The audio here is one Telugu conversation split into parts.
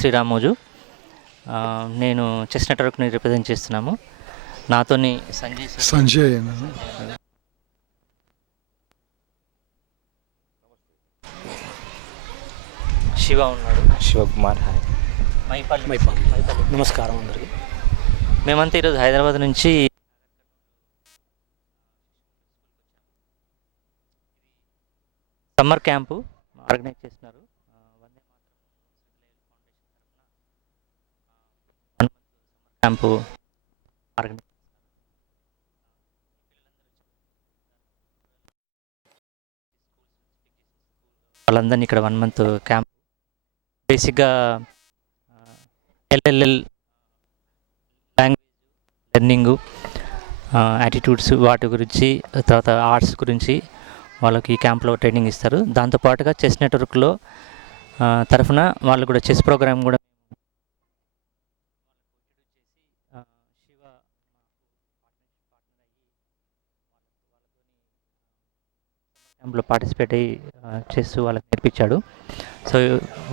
శ్రీరామోజు. నేను చెస్ నెట్వర్క్ని రిప్రజెంట్ చేస్తున్నాము. నాతోని సంజయ్ శివ ఉన్నాడు. శివకుమార్. హాయ్. మైపల్లి. నమస్కారం అందరికి. మేమంతా ఈరోజు హైదరాబాద్ నుంచి సమ్మర్ క్యాంపు ఆర్గనైజ్ చేస్తున్నారు. క్యాంపు ఆర్గనైజ్ వాళ్ళందరినీ ఇక్కడ 1 మంత్ క్యాంప్ బేసిక్గా ఎల్ఎల్ఎల్ లాంగ్వేజ్ లెర్నింగు, యాటిట్యూడ్స్ వాటి గురించి, తర్వాత ఆర్ట్స్ గురించి వాళ్ళకి ఈ క్యాంప్లో ట్రైనింగ్ ఇస్తారు. దాంతోపాటుగా చెస్ నెట్వర్క్లో తరఫున వాళ్ళు కూడా చెస్ ప్రోగ్రామ్ కూడా శివ క్యాంప్లో పార్టిసిపేట్ అయ్యి చెస్ వాళ్ళకి నేర్పించాడు. సో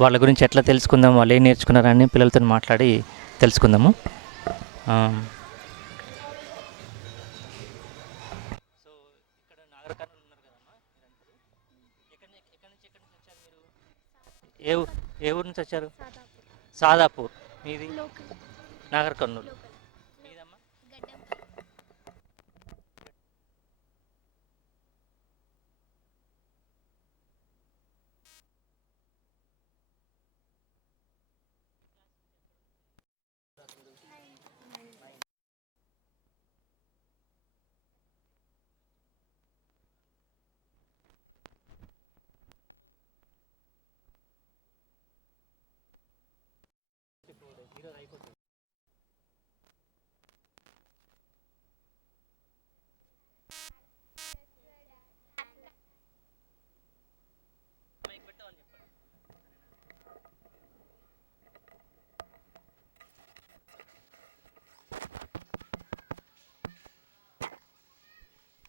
వాళ్ళ గురించి ఎట్లా తెలుసుకుందాం, వాళ్ళు ఏం నేర్చుకున్నారని పిల్లలతో మాట్లాడి తెలుసుకుందాము. సో ఇక్కడ నాగర్ కర్నూలు ఉన్నారు కదమ్మా మీరందరూ. ఎక్కడి నుంచి వచ్చారు మీరు? ఏ ఊరు నుంచి వచ్చారు? సాదాపూర్. మీది? నాగర్ కర్నూలు. మీదమ్మా? ఈరోజు అయిపోతుంది.